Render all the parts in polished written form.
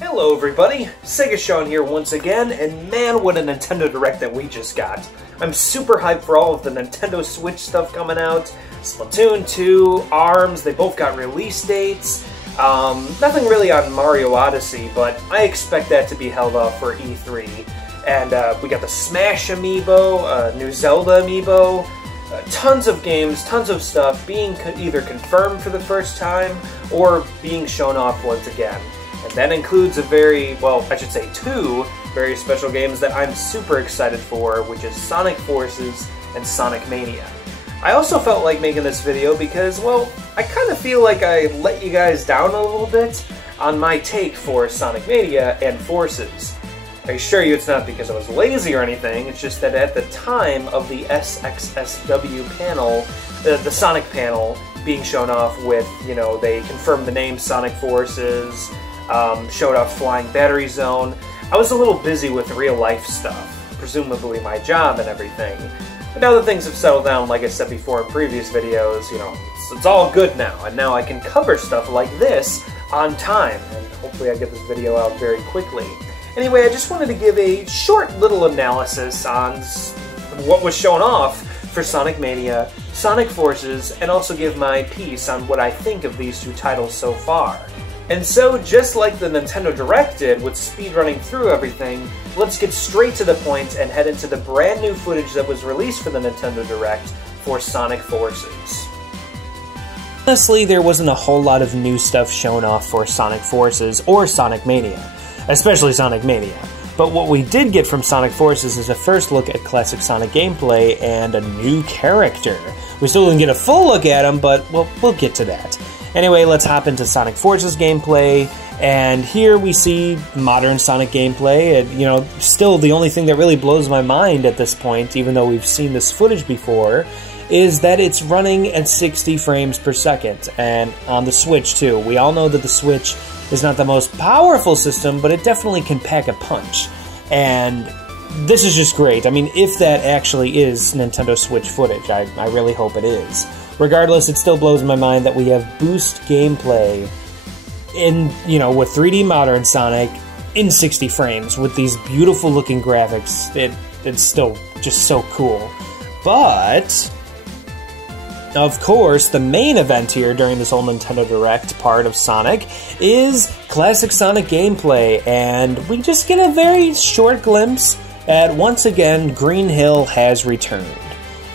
Hello everybody, Sega Sean here once again, and man, what a Nintendo Direct that we just got. I'm super hyped for all of the Nintendo Switch stuff coming out. Splatoon 2, ARMS, they both got release dates. Nothing really on Mario Odyssey, but I expect that to be held off for E3. And we got the Smash Amiibo, new Zelda Amiibo, tons of games, tons of stuff being either confirmed for the first time or being shown off once again. And that includes two very special games that I'm super excited for, which is Sonic Forces and Sonic Mania. I also felt like making this video because, well, I kind of feel like I let you guys down a little bit on my take for Sonic Mania and Forces. I assure you it's not because I was lazy or anything, it's just that at the time of the SXSW panel, the Sonic panel being shown off with, you know, they confirmed the name Sonic Forces, showed off Flying Battery Zone. I was a little busy with real life stuff, presumably my job and everything. But now that things have settled down, like I said before in previous videos, you know, it's all good now, and now I can cover stuff like this on time, and hopefully I get this video out very quickly. Anyway, I just wanted to give a short little analysis on what was shown off for Sonic Mania, Sonic Forces, and also give my piece on what I think of these two titles so far. And so, just like the Nintendo Direct did with speedrunning through everything, let's get straight to the point and head into the brand new footage that was released for the Nintendo Direct for Sonic Forces. Honestly, there wasn't a whole lot of new stuff shown off for Sonic Forces or Sonic Mania, especially Sonic Mania. But what we did get from Sonic Forces is a first look at classic Sonic gameplay and a new character. We still didn't get a full look at him, but we'll get to that. Anyway, let's hop into Sonic Forces gameplay, and here we see modern Sonic gameplay, and, you know, still the only thing that really blows my mind at this point, even though we've seen this footage before, is that it's running at 60 frames per second, and on the Switch too. We all know that the Switch is not the most powerful system, but it definitely can pack a punch, and this is just great. I mean, if that actually is Nintendo Switch footage, I really hope it is. Regardless, it still blows my mind that we have boost gameplay in, you know, with 3D modern Sonic in 60 frames with these beautiful looking graphics. It's still just so cool. But, of course, the main event here during this whole Nintendo Direct part of Sonic is classic Sonic gameplay, and we just get a very short glimpse at, once again, Green Hill has returned.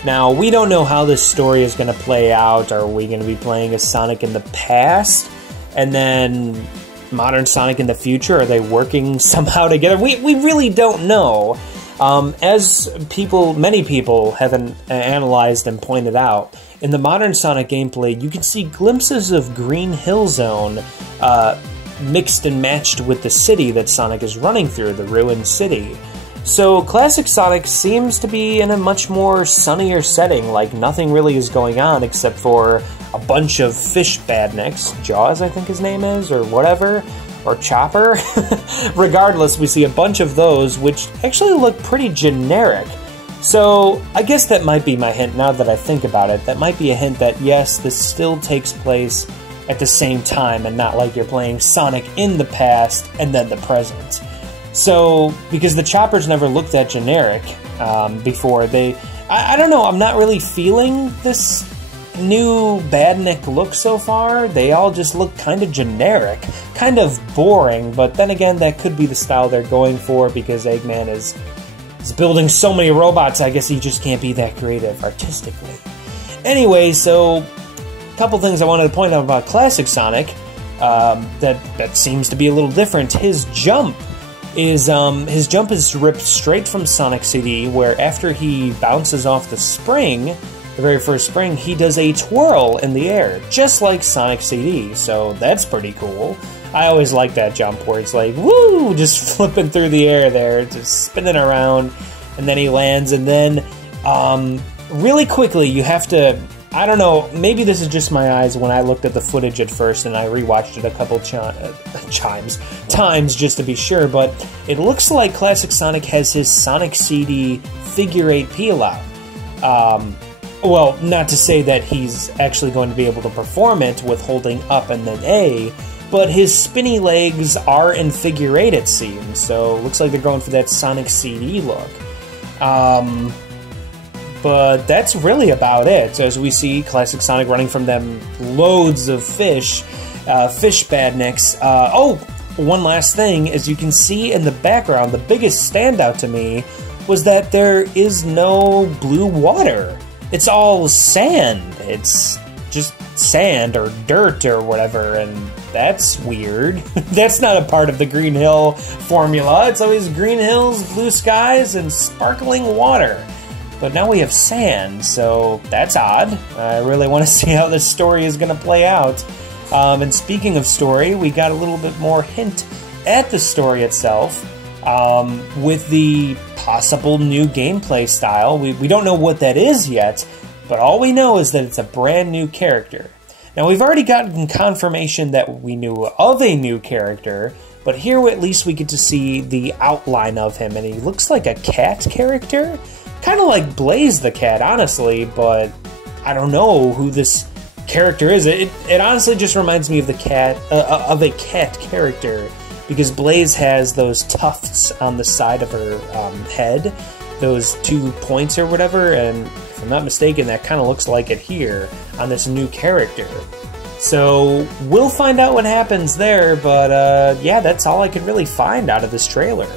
Now, we don't know how this story is going to play out. Are we going to be playing as Sonic in the past, and then modern Sonic in the future? Are they working somehow together? We really don't know. As many people have analyzed and pointed out, in the modern Sonic gameplay, you can see glimpses of Green Hill Zone mixed and matched with the city that Sonic is running through, the ruined city. So, classic Sonic seems to be in a much more sunnier setting, like nothing really is going on except for a bunch of fish badniks, Jaws I think his name is, or whatever, or Chopper. Regardless, we see a bunch of those, which actually look pretty generic. So, I guess that might be my hint now that I think about it. That might be a hint that, yes, this still takes place at the same time, and not like you're playing Sonic in the past and then the present. So, because the Choppers never looked that generic before, I don't know, I'm not really feeling this new Badnik look so far. They all just look kind of generic, kind of boring, but then again, that could be the style they're going for because Eggman is building so many robots, I guess he just can't be that creative artistically. Anyway, so, a couple things I wanted to point out about classic Sonic that seems to be a little different. His jump is ripped straight from Sonic CD, where after he bounces off the spring, the very first spring, he does a twirl in the air, just like Sonic CD, so that's pretty cool. I always like that jump where it's like, woo, just flipping through the air there, just spinning around, and then he lands, and then, really quickly, you have to, I don't know, maybe this is just my eyes when I looked at the footage at first and I rewatched it a couple times just to be sure, but it looks like Classic Sonic has his Sonic CD figure 8 peel out. Well, not to say that he's actually going to be able to perform it with holding up and then A, but his spinny legs are in figure 8, it seems, so looks like they're going for that Sonic CD look. But that's really about it. So as we see Classic Sonic running from them loads of fish badniks. Oh, one last thing, as you can see in the background, the biggest standout to me was that there is no blue water. It's all sand. It's just sand or dirt or whatever, and that's weird. That's not a part of the Green Hill formula. It's always green hills, blue skies, and sparkling water. But now we have sand, so that's odd. I really want to see how this story is going to play out. And speaking of story, we got a little bit more hint at the story itself with the possible new gameplay style. We don't know what that is yet, but all we know is that it's a brand new character. Now, we've already gotten confirmation that we knew of a new character, but here at least we get to see the outline of him, and he looks like a cat character. Kind of like Blaze the cat, honestly, but I don't know who this character is. It honestly just reminds me of the cat, of a cat character, because Blaze has those tufts on the side of her head, those 2 points or whatever, and if I'm not mistaken, that kind of looks like it here on this new character. So we'll find out what happens there, but yeah, that's all I could really find out of this trailer.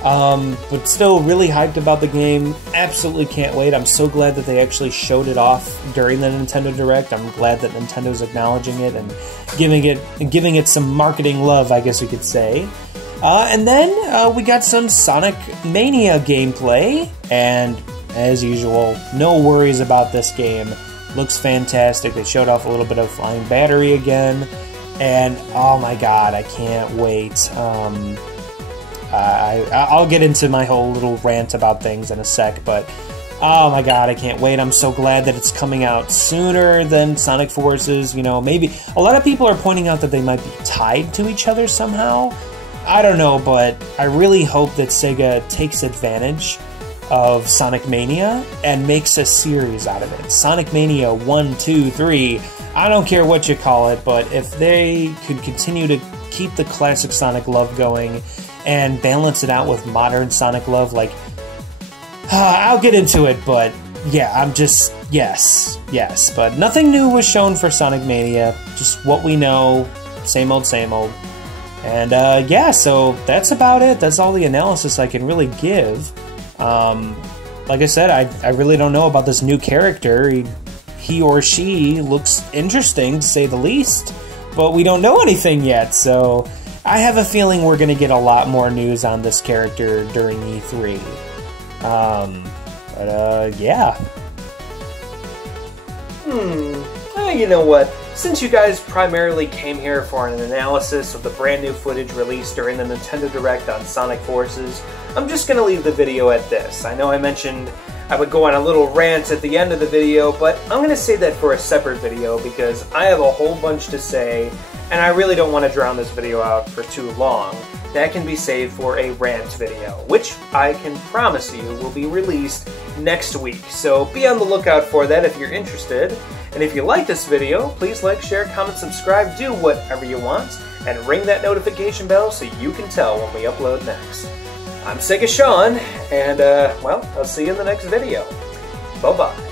But still really hyped about the game. Absolutely can't wait. I'm so glad that they actually showed it off during the Nintendo Direct. I'm glad that Nintendo's acknowledging it and giving it some marketing love, I guess you could say. And then we got some Sonic Mania gameplay, and as usual, no worries about this game. Looks fantastic. They showed off a little bit of Flying Battery again, and oh my god, I can't wait. I'll get into my whole little rant about things in a sec, but oh my god, I can't wait. I'm so glad that it's coming out sooner than Sonic Forces. You know, maybe a lot of people are pointing out that they might be tied to each other somehow. I don't know, but I really hope that Sega takes advantage of Sonic Mania and makes a series out of it. Sonic Mania 1, 2, 3, I don't care what you call it, but if they could continue to keep the classic Sonic love going and balance it out with modern Sonic love, like, I'll get into it, but yeah, I'm just, yes, but nothing new was shown for Sonic Mania, just what we know, same old, and yeah, so that's about it. That's all the analysis I can really give. Like I said, I really don't know about this new character. He or she looks interesting, to say the least, but we don't know anything yet, so I have a feeling we're going to get a lot more news on this character during E3. Yeah. You know what? Since you guys primarily came here for an analysis of the brand new footage released during the Nintendo Direct on Sonic Forces, I'm just going to leave the video at this. I know I mentioned I would go on a little rant at the end of the video, but I'm going to save that for a separate video because I have a whole bunch to say, and I really don't want to drown this video out for too long. That can be saved for a rant video, which I can promise you will be released next week. So be on the lookout for that if you're interested. And if you like this video, please like, share, comment, subscribe, do whatever you want, and ring that notification bell so you can tell when we upload next. I'm Sega Sean, and well, I'll see you in the next video. Bye-bye.